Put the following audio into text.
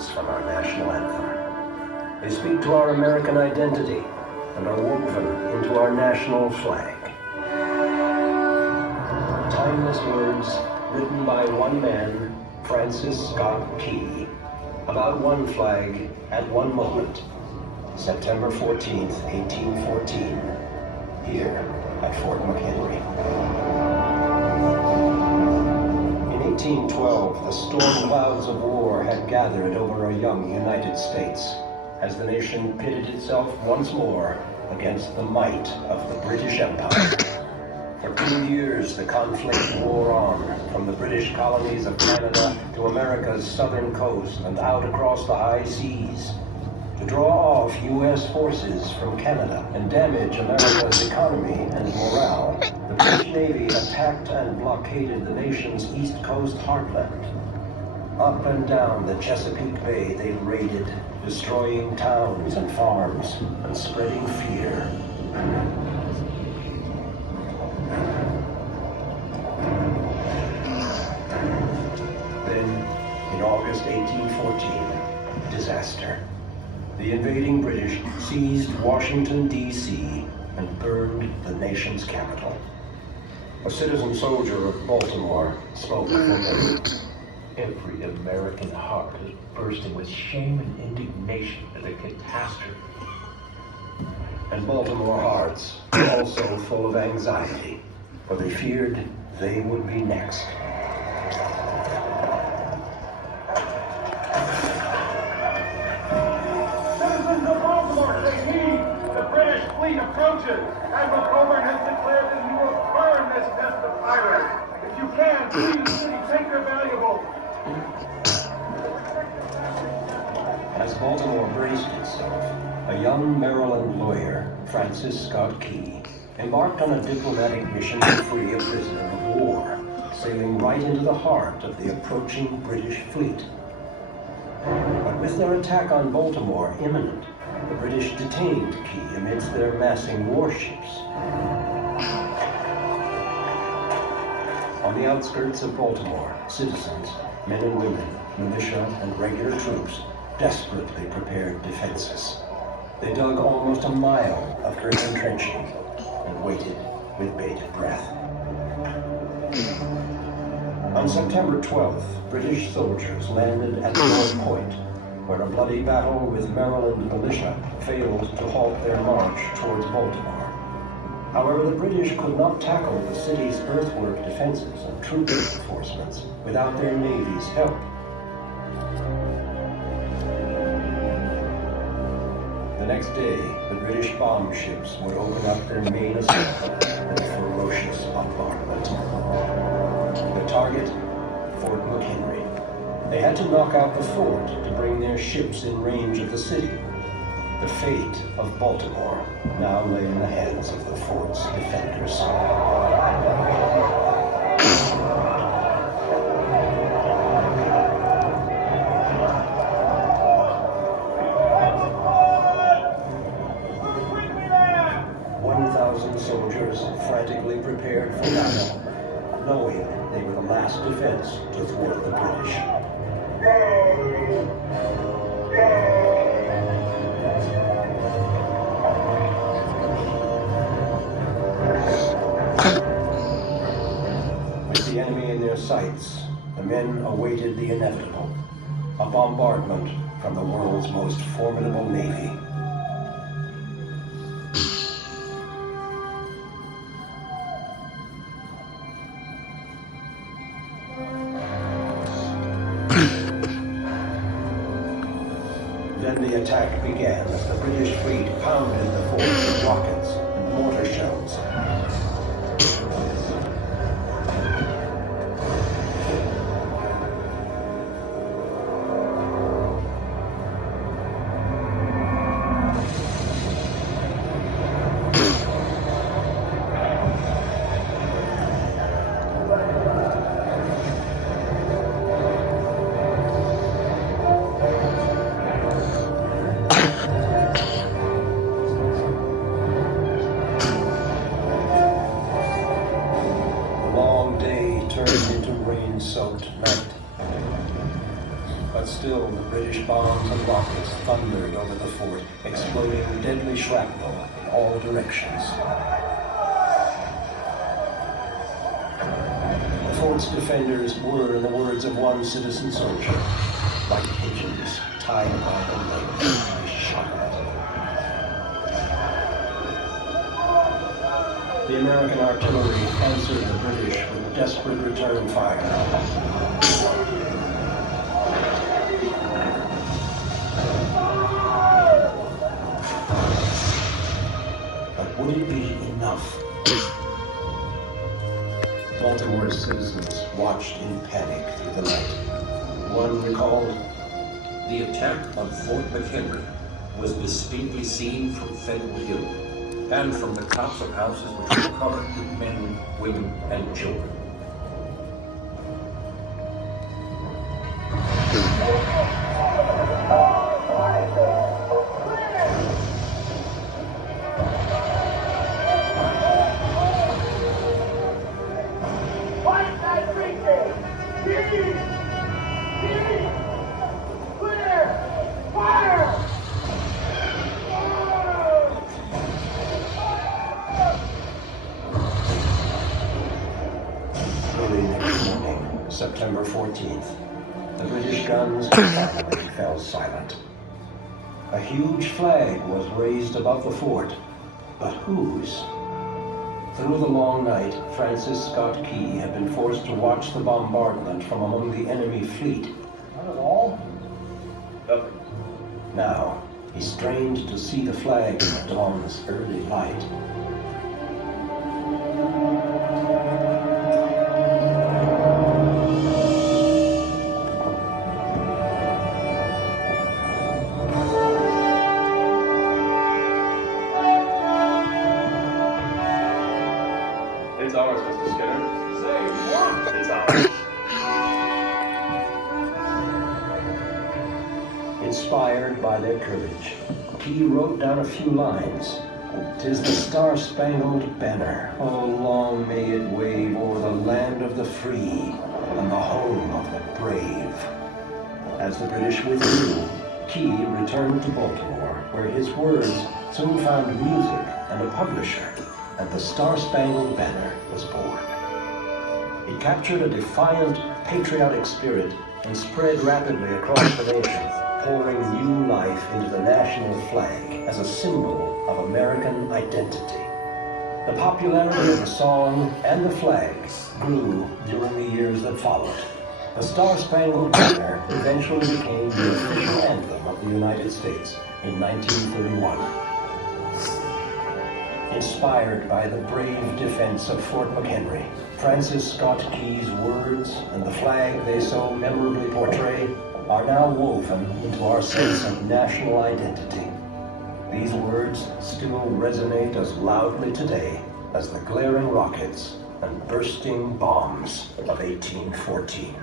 lines from our national anthem. They speak to our American identity and are woven into our national flag. Timeless words written by one man, Francis Scott Key, about one flag at one moment. September 14th, 1814, here at Fort McHenry. In 1812, the storm clouds of war had gathered over a young United States as the nation pitted itself once more against the might of the British Empire. For 2 years, the conflict wore on, from the British colonies of Canada to America's southern coast and out across the high seas. To draw off U.S. forces from Canada and damage America's economy and morale, the British Navy attacked and blockaded the nation's east coast heartland. Up and down the Chesapeake Bay they raided, destroying towns and farms and spreading fear. Then, in August 1814, disaster. The invading British seized Washington, D.C. and burned the nation's capital. A citizen soldier of Baltimore spoke for them. Every American heart is bursting with shame and indignation at the catastrophe. And Baltimore hearts were also full of anxiety, for they feared they would be next. Citizens of Baltimore, take heed! The British fleet approaches! Admiral Coburn has declared that he will burn this nest of pirates! If you can, flee the city, take their valuables! As Baltimore braced itself, a young Maryland lawyer, Francis Scott Key, embarked on a diplomatic mission to free a prisoner of war, sailing right into the heart of the approaching British fleet. But with their attack on Baltimore imminent, the British detained Key amidst their massing warships. On the outskirts of Baltimore, citizens, men and women, militia, and regular troops desperately prepared defenses. They dug almost a mile of earth entrenching and waited with bated breath. On September 12th, British soldiers landed at North Point, where a bloody battle with Maryland militia failed to halt their march towards Baltimore. However, the British could not tackle the city's earthwork defenses and troop reinforcements without their Navy's help. The next day, the British bomb ships would open up their main assault with a ferocious bombardment. The target, Fort McHenry. They had to knock out the fort to bring their ships in range of the city. The fate of Baltimore now lay in the hands of the fort's defenders. Soldiers frantically prepared for battle, knowing they were the last defense to thwart the British. With the enemy in their sights, the men awaited the inevitable, a bombardment from the world's most formidable navy. Then the attack began as the British fleet pounded the fort with rockets and mortar shells. bombs and rockets thundered over the fort, exploding deadly shrapnel in all directions. The fort's defenders were, in the words of one citizen soldier, like pigeons tied by the legs to be shot at. The American artillery answered the British with desperate return fire. But would it be enough? Baltimore's citizens watched in panic through the night. One recalled, "The attack on Fort McHenry was distinctly seen from Federal Hill and from the tops of houses which were covered with men, women, and children. Fight that retake! Clear! Fire! early next morning, September 14th, the British guns finally fell silent. A huge flag was raised above the fort, but whose? Through the long night, Francis Scott Key had been forced to watch the bombardment from among the enemy fleet. Not at all. Nothing. Now, he strained to see the flag in the dawn's early light. It's ours, Mr. Skinner. Say what? It's ours. Inspired by their courage, Key wrote down a few lines. "'Tis the star-spangled banner, oh long may it wave o'er the land of the free and the home of the brave." As the British withdrew, Key returned to Baltimore, where his words soon found music and a publisher, and the Star-Spangled Banner was born. It captured a defiant, patriotic spirit and spread rapidly across the nation, pouring new life into the national flag as a symbol of American identity. The popularity of the song and the flag grew during the years that followed. The Star-Spangled Banner eventually became the official anthem of the United States in 1931. Inspired by the brave defense of Fort McHenry, Francis Scott Key's words and the flag they so memorably portray are now woven into our sense of national identity. These words still resonate as loudly today as the glaring rockets and bursting bombs of 1814.